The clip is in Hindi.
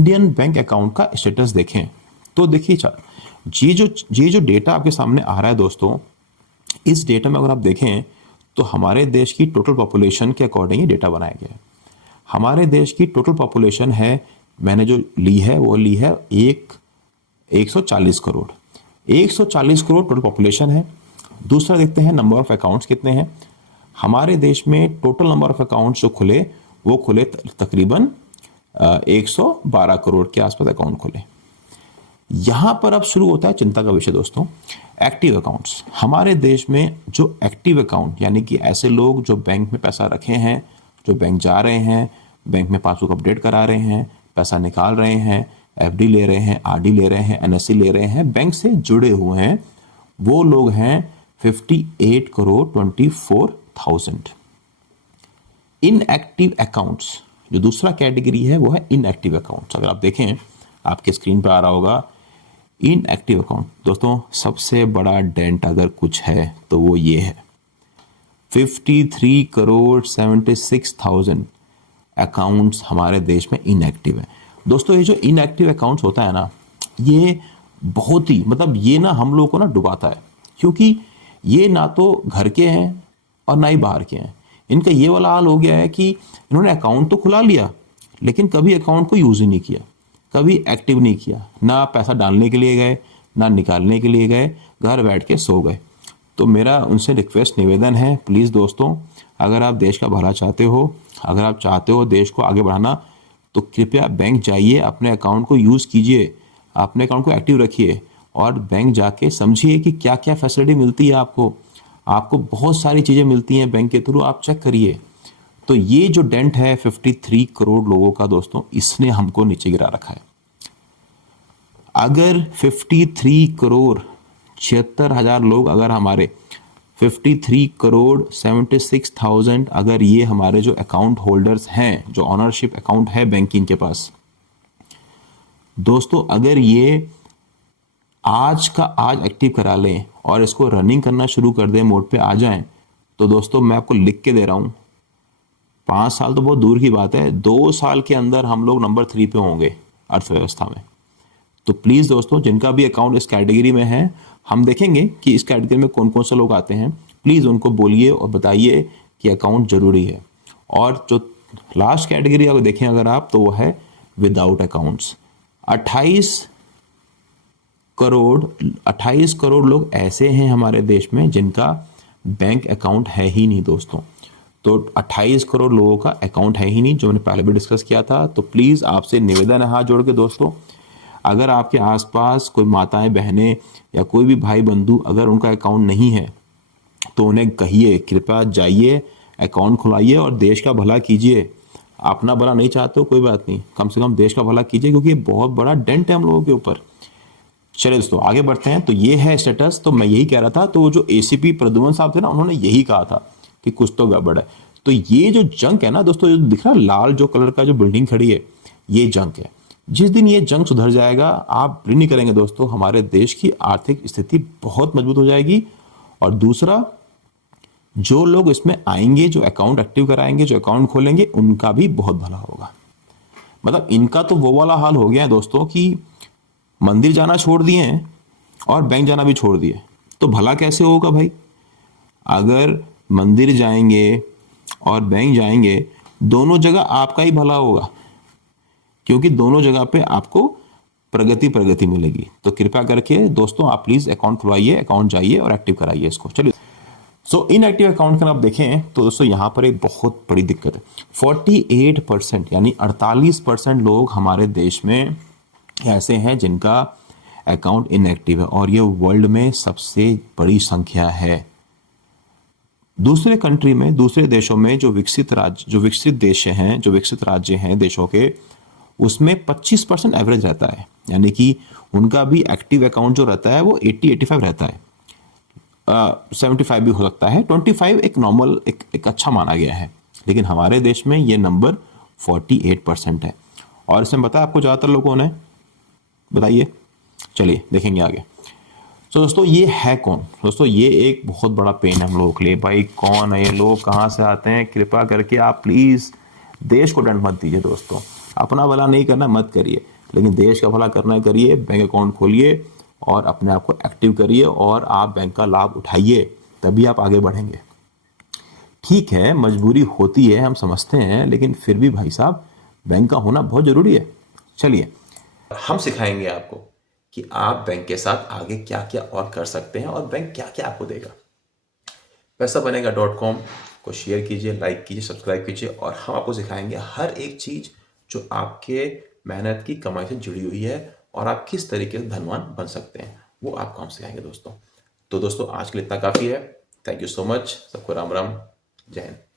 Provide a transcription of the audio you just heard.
इंडियन बैंक अकाउंट का स्टेटस देखें तो देखिए ये जो डेटा आपके सामने आ रहा है दोस्तों, इस डेटा में अगर आप देखें तो हमारे देश की टोटल पॉपुलेशन के अकॉर्डिंग ये डेटा बनाया गया है। हमारे देश की टोटल पॉपुलेशन है, मैंने जो ली है वो ली है 140 करोड़। 140 करोड़ टोटल पॉपुलेशन है। दूसरा देखते हैं नंबर ऑफ अकाउंट्स कितने हैं। हमारे देश में टोटल नंबर ऑफ अकाउंट्स जो खुले वो खुले तकरीबन 112 करोड़ के आसपास अकाउंट खुले। यहां पर अब शुरू होता है चिंता का विषय दोस्तों, एक्टिव अकाउंट्स। हमारे देश में जो एक्टिव अकाउंट यानी कि ऐसे लोग जो बैंक में पैसा रखे हैं, जो बैंक जा रहे हैं, बैंक में पासबुक अपडेट करा रहे हैं, पैसा निकाल रहे हैं, एफडी ले रहे हैं, आरडी ले रहे हैं, एनएससी ले रहे हैं, बैंक से जुड़े हुए हैं, वो लोग हैं 58 करोड़ 24,000। इनएक्टिव अकाउंट्स जो दूसरा कैटेगरी है वो है इनएक्टिव अकाउंट्स। अगर आप देखें आपके स्क्रीन पर आ रहा होगा इनएक्टिव अकाउंट। दोस्तों सबसे बड़ा डेंट अगर कुछ है तो वो ये है, 53 करोड़ 76,000 अकाउंट्स हमारे देश में इनएक्टिव है। दोस्तों ये जो इनएक्टिव अकाउंट्स होता है ना, ये बहुत ही ये ना हम लोगों को ना डुबाता है, क्योंकि ये ना तो घर के हैं और ना ही बाहर के हैं। इनका ये वाला हाल हो गया है कि इन्होंने अकाउंट तो खुला लिया लेकिन कभी अकाउंट को यूज ही नहीं किया, कभी एक्टिव नहीं किया, ना पैसा डालने के लिए गए ना निकालने के लिए गए, घर बैठ के सो गए। तो मेरा उनसे रिक्वेस्ट निवेदन है, प्लीज़ दोस्तों अगर आप देश का भला चाहते हो, अगर आप चाहते हो देश को आगे बढ़ाना, तो कृपया बैंक जाइए, अपने अकाउंट को यूज़ कीजिए, अपने अकाउंट को एक्टिव रखिए और बैंक जाके समझिए कि क्या क्या फैसिलिटी मिलती है आपको बहुत सारी चीज़ें मिलती हैं बैंक के थ्रू, आप चेक करिए। तो ये जो डेंट है 53 करोड़ लोगों का दोस्तों, इसने हमको नीचे गिरा रखा है। अगर 53 करोड़ 76,000 लोग, अगर हमारे 53 करोड़ 76,000 अगर ये हमारे जो अकाउंट होल्डर्स हैं, जो ऑनरशिप अकाउंट है बैंकिंग के पास, दोस्तों अगर ये आज का आज एक्टिव करा लें और इसको रनिंग करना शुरू कर दें, मोड पे आ जाएं, तो दोस्तों मैं आपको लिख के दे रहा हूं 5 साल तो बहुत दूर की बात है, 2 साल के अंदर हम लोग नंबर 3 पे होंगे अर्थव्यवस्था में। तो प्लीज़ दोस्तों जिनका भी अकाउंट इस कैटेगरी में है, हम देखेंगे कि इस कैटेगरी में कौन कौन से लोग आते हैं, प्लीज़ उनको बोलिए और बताइए कि अकाउंट जरूरी है। और जो लास्ट कैटेगरी अगर देखें अगर आप, तो वो है विदाउट अकाउंट्स। 28 करोड़ लोग ऐसे हैं हमारे देश में जिनका बैंक अकाउंट है ही नहीं दोस्तों। तो 28 करोड़ लोगों का अकाउंट है ही नहीं, जो मैंने पहले भी डिस्कस किया था। तो प्लीज़ आपसे निवेदन है हाथ जोड़ के दोस्तों, अगर आपके आसपास कोई माताएं बहनें या कोई भी भाई बंधु अगर उनका अकाउंट नहीं है तो उन्हें कहिए कृपया जाइए अकाउंट खुलाइए और देश का भला कीजिए। अपना भला नहीं चाहते हो कोई बात नहीं, कम से कम देश का भला कीजिए, क्योंकि ये बहुत बड़ा डेंट है हम लोगों के ऊपर। चलिए दोस्तों आगे बढ़ते हैं। तो ये है स्टेटस, तो मैं यही कह रहा था। तो जो एसीपी प्रद्युमन साहब थे ना, उन्होंने यही कहा था कि कुछ तो गड़बड़ है। तो ये जो जंक है ना दोस्तों, जो दिख रहा है लाल जो कलर का जो बिल्डिंग खड़ी है, ये जंक है। जिस दिन ये जंग सुधर जाएगा, आप ऋण नहीं करेंगे दोस्तों, हमारे देश की आर्थिक स्थिति बहुत मजबूत हो जाएगी। और दूसरा, जो लोग इसमें आएंगे, जो अकाउंट एक्टिव कराएंगे, जो अकाउंट खोलेंगे, उनका भी बहुत भला होगा। इनका तो वो वाला हाल हो गया है दोस्तों कि मंदिर जाना छोड़ दिए हैं और बैंक जाना भी छोड़ दिए, तो भला कैसे होगा भाई? अगर मंदिर जाएंगे और बैंक जाएंगे, दोनों जगह आपका ही भला होगा, क्योंकि दोनों जगह पे आपको प्रगति मिलेगी। तो कृपया करके दोस्तों आप प्लीज अकाउंट खुलवाइए, अकाउंट जाइए और एक्टिव कराइए इसको। चलिए, सो इनएक्टिव अकाउंट का आप देखें तो दोस्तों यहाँ पर एक बहुत बड़ी दिक्कत है। 48% यानी 48% लोग हमारे देश में ऐसे हैं जिनका अकाउंट इनएक्टिव है, और ये वर्ल्ड में सबसे बड़ी संख्या है। दूसरे कंट्री में, दूसरे देशों में जो विकसित राज्य हैं देशों के, उसमें 25% एवरेज रहता है, यानी कि उनका भी एक्टिव अकाउंट जो रहता है वो 80-85 रहता है। 75 भी हो सकता है, 25 एक नॉर्मल एक अच्छा माना गया है। लेकिन हमारे देश में ये नंबर 48% है। और इसमें बताया आपको ज़्यादातर लोगों ने, बताइए, चलिए देखेंगे आगे। तो दोस्तों ये है कौन? दोस्तों ये एक बहुत बड़ा पेन है हम लोगों के लिए। भाई कौन है ये लोग, कहाँ से आते हैं? कृपा करके आप प्लीज़ देश को दंड मत दीजिए दोस्तों। अपना भला नहीं करना मत करिए, लेकिन देश का भला करना है करिए। बैंक अकाउंट खोलिए और अपने आप को एक्टिव करिए और आप बैंक का लाभ उठाइए, तभी आप आगे बढ़ेंगे। ठीक है, मजबूरी होती है, हम समझते हैं, लेकिन फिर भी भाई साहब बैंक का होना बहुत जरूरी है। चलिए, हम सिखाएंगे आपको कि आप बैंक के साथ आगे क्या क्या और कर सकते हैं और बैंक क्या क्या आपको देगा। पैसाबनेगा.com को शेयर कीजिए, लाइक कीजिए, सब्सक्राइब कीजिए और हम आपको सिखाएंगे हर एक चीज जो आपके मेहनत की कमाई से जुड़ी हुई है और आप किस तरीके से धनवान बन सकते हैं, वो आपको हम सिखाएंगे दोस्तों। तो दोस्तों आज के लिए इतना काफ़ी है। थैंक यू सो मच, सबको राम राम, जय हिंद।